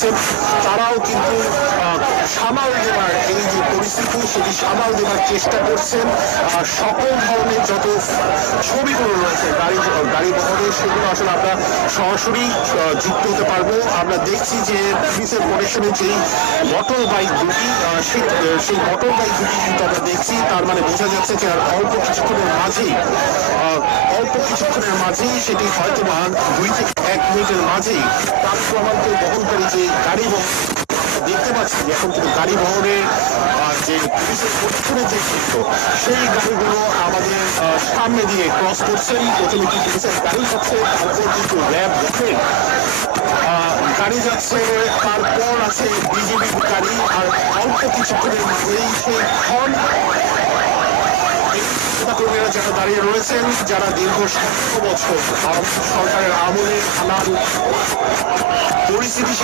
আছেন তারাও কিন্তু সামাল দেওয়ার এই যে পরিস্থিতি সেটি সামাল দেওয়ার চেষ্টা করছেন। সকল ধরনের যত ছবিগুলো রয়েছে গাড়ি বহরের সেগুলো আসলে আমরা সরাসরি যুক্ত হতে পারবো। আমরা দেখছি যে পুলিশের প্রোটেকশনের যেই মোটর বাইক দুটি সেই মোটর বাইক দুটি কিন্তু আমরা দেখছি। তার মানে বোঝা যাচ্ছে যে আর অল্প কিছুক্ষণের মাঝেই সেটি হয়তো 2 থেকে 1 মিনিটের মাঝেই তার প্রমাণকে বহনকারী যে গাড়ি দেখতে পাচ্ছি এখন কিন্তু গাড়ি বহরের যে পুলিশের প্রশিক্ষণের যে ক্ষেত্র সেই গাড়িগুলো আমাদের সামনে দিয়ে ক্রস করছেন। প্রথমে কি পুলিশের গাড়ি যাচ্ছে, তারপর কিন্তু র্যাব দেখেন গাড়ি যাচ্ছে, তারপর আছে বিজেপির গাড়ি। আর অল্প কিছুক্ষণের মধ্যেই সেই কর্মীরা যারা দাঁড়িয়ে রয়েছেন, যারা দীর্ঘ 17 বছর সরকারের আমলে নানান পরিস্থিতি